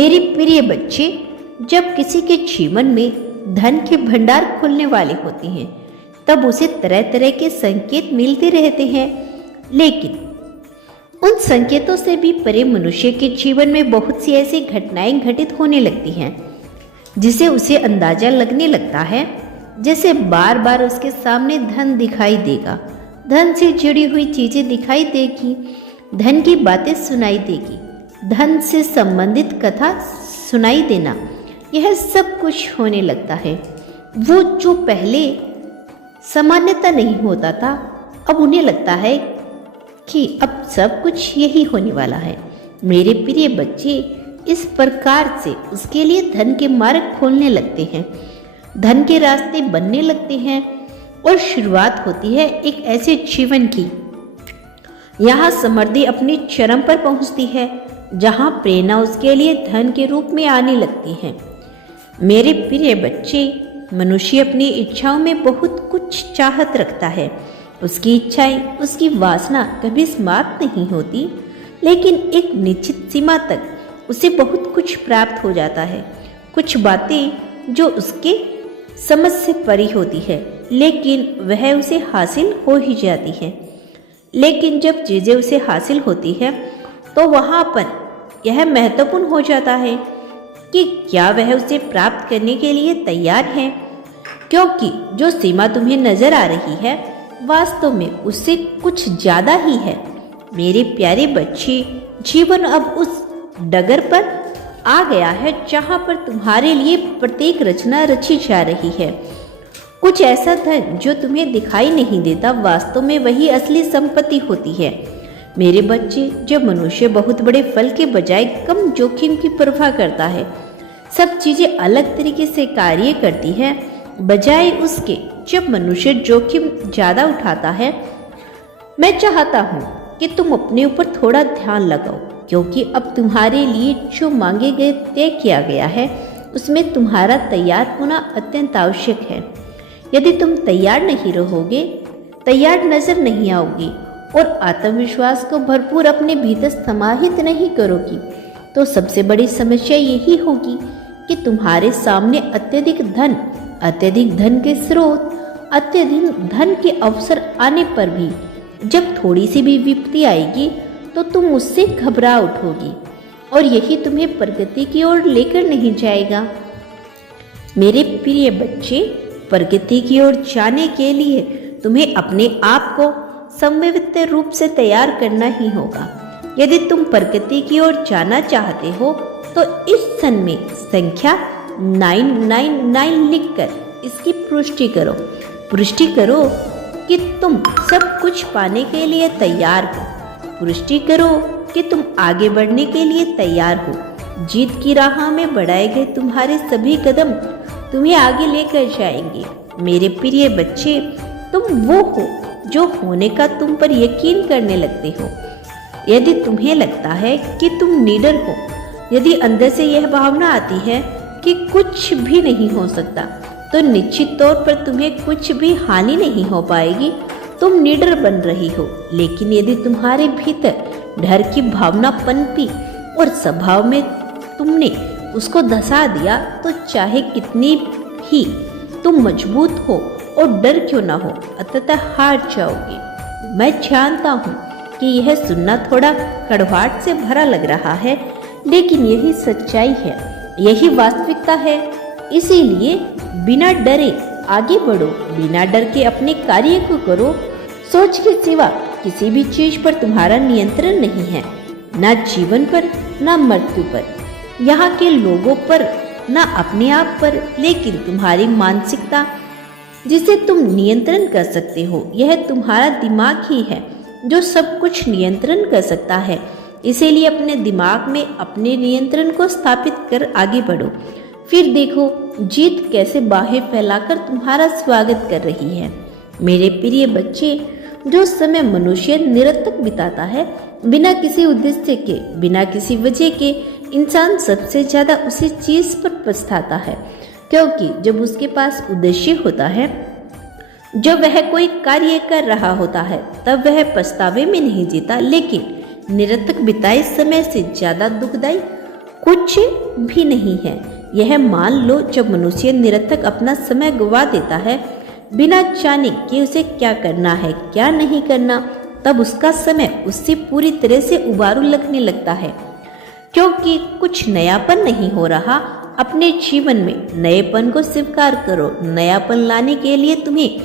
मेरे प्रिय बच्चे, जब किसी के जीवन में धन के भंडार खुलने वाले होते हैं तब उसे तरह तरह के संकेत मिलते रहते हैं। लेकिन उन संकेतों से भी परे मनुष्य के जीवन में बहुत सी ऐसी घटनाएं घटित होने लगती हैं जिसे उसे अंदाजा लगने लगता है जैसे बार बार उसके सामने धन दिखाई देगा, धन से जुड़ी हुई चीजें दिखाई देगी, धन की बातें सुनाई देगी, धन से संबंधित कथा सुनाई देना, यह सब कुछ होने लगता है। वो जो पहले सामान्यता नहीं होता था, अब उन्हें लगता है कि अब सब कुछ यही होने वाला है। मेरे प्रिय बच्चे, इस प्रकार से उसके लिए धन के मार्ग खोलने लगते हैं, धन के रास्ते बनने लगते हैं और शुरुआत होती है एक ऐसे जीवन की यहाँ समृद्धि अपनी चरम पर पहुंचती है जहां प्रेरणा उसके लिए धन के रूप में आने लगती है। मेरे प्रिय बच्चे, मनुष्य अपनी इच्छाओं में बहुत कुछ चाहत रखता है। उसकी इच्छाएं, उसकी वासना कभी समाप्त नहीं होती, लेकिन एक निश्चित सीमा तक उसे बहुत कुछ प्राप्त हो जाता है। कुछ बातें जो उसके समझ से परी होती है, लेकिन वह उसे हासिल हो ही जाती है। लेकिन जब चीजें उसे हासिल होती है तो वहां पर यह महत्वपूर्ण हो जाता है कि क्या वह उसे प्राप्त करने के लिए तैयार है, क्योंकि जो सीमा तुम्हें नजर आ रही है वास्तव में उससे कुछ ज्यादा ही है। मेरे प्यारे बच्चे, जीवन अब उस डगर पर आ गया है जहां पर तुम्हारे लिए प्रत्येक रचना रची जा रही है। कुछ ऐसा धन जो तुम्हें दिखाई नहीं देता, वास्तव में वही असली संपत्ति होती है। मेरे बच्चे, जब मनुष्य बहुत बड़े फल के बजाय कम जोखिम की परवाह करता है, सब चीजें अलग तरीके से कार्य करती है बजाय उसके जब मनुष्य जोखिम ज्यादा उठाता है। मैं चाहता हूं कि तुम अपने ऊपर थोड़ा ध्यान लगाओ, क्योंकि अब तुम्हारे लिए जो मांगे गए तय किया गया है उसमें तुम्हारा तैयार होना अत्यंत आवश्यक है। यदि तुम तैयार नहीं रहोगे, तैयार नजर नहीं आओगी और आत्मविश्वास को भरपूर अपने भीतर समाहित नहीं करोगी, तो सबसे बड़ी समस्या यही होगी कि तुम्हारे सामने अत्यधिक धन के स्रोत, अत्यधिक धन के अवसर आने पर भी जब थोड़ी सी भी विपत्ति आएगी तो तुम उससे घबरा उठोगी और यही तुम्हें प्रगति की ओर लेकर नहीं जाएगा। मेरे प्रिय बच्चे, प्रगति की ओर जाने के लिए तुम्हें अपने आप को संवित रूप से तैयार करना ही होगा। यदि तुम प्रगति की ओर जाना चाहते हो तो इस क्षण में संख्या 999 लिखकर इसकी पुष्टि करो कि तुम सब कुछ पाने के लिए तैयार हो। पुष्टि करो कि तुम आगे बढ़ने के लिए तैयार हो। जीत की राह में बढ़ाए गए तुम्हारे सभी कदम तुम्हें आगे लेकर जाएंगे। मेरे प्रिय बच्चे, तुम वो हो जो होने का तुम पर यकीन करने लगते हो। यदि तुम्हें लगता है कि तुम निडर हो, यदि अंदर से यह भावना आती है कि कुछ भी नहीं हो सकता, तो निश्चित तौर पर तुम्हें कुछ भी हानि नहीं हो पाएगी। तुम निडर बन रही हो, लेकिन यदि तुम्हारे भीतर डर की भावना पनपी और स्वभाव में तुमने उसको धसा दिया, तो चाहे कितनी भी तुम मजबूत हो और डर क्यों ना हो, अंततः हार जाओगे। मैं जानता हूँ कि यह सुनना थोड़ा कड़वाहट से भरा लग रहा है, लेकिन यही सच्चाई है, यही वास्तविकता है। इसीलिए बिना डरे आगे बढ़ो, बिना डर के अपने कार्य को करो। सोच के सिवा किसी भी चीज पर तुम्हारा नियंत्रण नहीं है, ना जीवन पर, ना मृत्यु पर, यहाँ के लोगों पर, ना अपने आप पर, लेकिन तुम्हारी मानसिकता जिसे तुम नियंत्रण कर सकते हो, यह तुम्हारा दिमाग ही है जो सब कुछ नियंत्रण कर सकता है। इसीलिए अपने दिमाग में अपने नियंत्रण को स्थापित कर आगे बढ़ो। फिर देखो जीत कैसे बाहें फैलाकर तुम्हारा स्वागत कर रही है। मेरे प्रिय बच्चे, जो समय मनुष्य निरर्थक बिताता है, बिना किसी उद्देश्य के, बिना किसी वजह के, इंसान सबसे ज्यादा उसी चीज पर पछताता है, क्योंकि जब उसके पास उद्देश्य होता है, जब वह कोई कार्य कर रहा होता है, तब वह पछतावे में नहीं जीता, लेकिन निरर्थक बिताए समय से ज्यादा दुखदायी कुछ भी नहीं है। यह मान लो, जब मनुष्य निरर्थक अपना समय गवा देता है बिना जाने कि उसे क्या करना है क्या नहीं करना, तब उसका समय उससे पूरी तरह से उबारू लगने लगता है, क्योंकि कुछ नयापन नहीं हो रहा। अपने जीवन में नएपन को स्वीकार करो। नयापन लाने के लिए तुम्हें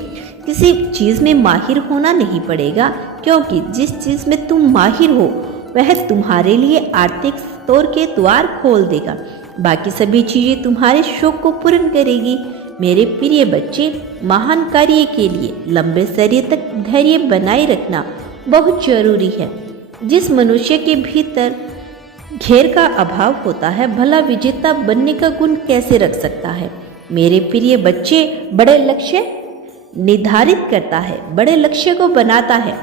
किसी चीज़ में माहिर होना नहीं पड़ेगा, क्योंकि जिस चीज़ में तुम माहिर हो वह तुम्हारे लिए आर्थिक स्तर के द्वार खोल देगा। बाकी सभी चीज़ें तुम्हारे शौक को पूर्ण करेगी। मेरे प्रिय बच्चे, महान कार्य के लिए लंबे समय तक धैर्य बनाए रखना बहुत जरूरी है। जिस मनुष्य के भीतर घेर का अभाव होता है, भला विजेता बनने का गुण कैसे रख सकता है? मेरे प्रिय बच्चे, बड़े लक्ष्य निर्धारित करता है, बड़े लक्ष्य को बनाता है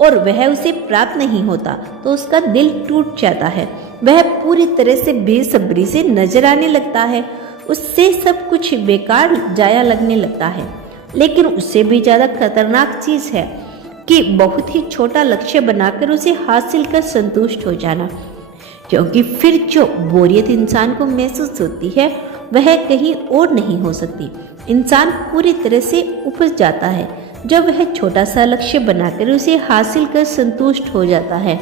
और वह उसे प्राप्त नहीं होता तो उसका दिल टूट जाता है। वह पूरी तरह से बेसब्री से नजर आने लगता है। उससे सब कुछ बेकार जाया लगने लगता है। लेकिन उससे भी ज़्यादा खतरनाक चीज़ है कि बहुत ही छोटा लक्ष्य बनाकर उसे हासिल कर संतुष्ट हो जाना, क्योंकि फिर जो बोरियत इंसान को महसूस होती है वह कहीं और नहीं हो सकती। इंसान पूरी तरह से उपज जाता है जब वह छोटा सा लक्ष्य बनाकर उसे हासिल कर संतुष्ट हो जाता है।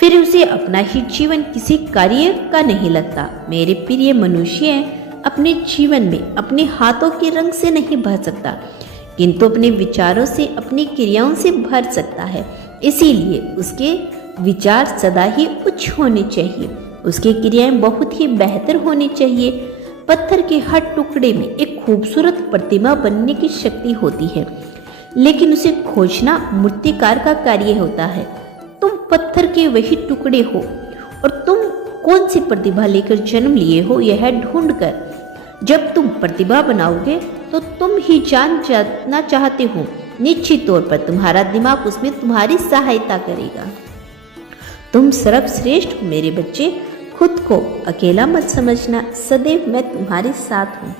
फिर उसे अपना ही जीवन किसी कार्य का नहीं लगता। मेरे प्रिय मनुष्य, अपने जीवन में अपने हाथों के रंग से नहीं भर सकता, किंतु अपने विचारों से, अपनी क्रियाओं से भर सकता है। इसीलिए उसके विचार सदा ही उच्च होने चाहिए, उसकी क्रियाएं बहुत ही बेहतर होनी चाहिए। पत्थर के हर टुकड़े में एक खूबसूरत प्रतिमा बनने की शक्ति होती है, लेकिन उसे खोजना मूर्तिकार का कार्य होता है। तुम पत्थर के वही टुकड़े हो और तुम कौन सी प्रतिभा लेकर जन्म लिए हो यह ढूंढकर जब तुम प्रतिभा बनाओगे तो तुम ही जानना चाहते हो, निश्चित तौर पर तुम्हारा दिमाग उसमें तुम्हारी सहायता करेगा। तुम सर्वश्रेष्ठ हो मेरे बच्चे। खुद को अकेला मत समझना, सदैव मैं तुम्हारे साथ हूँ।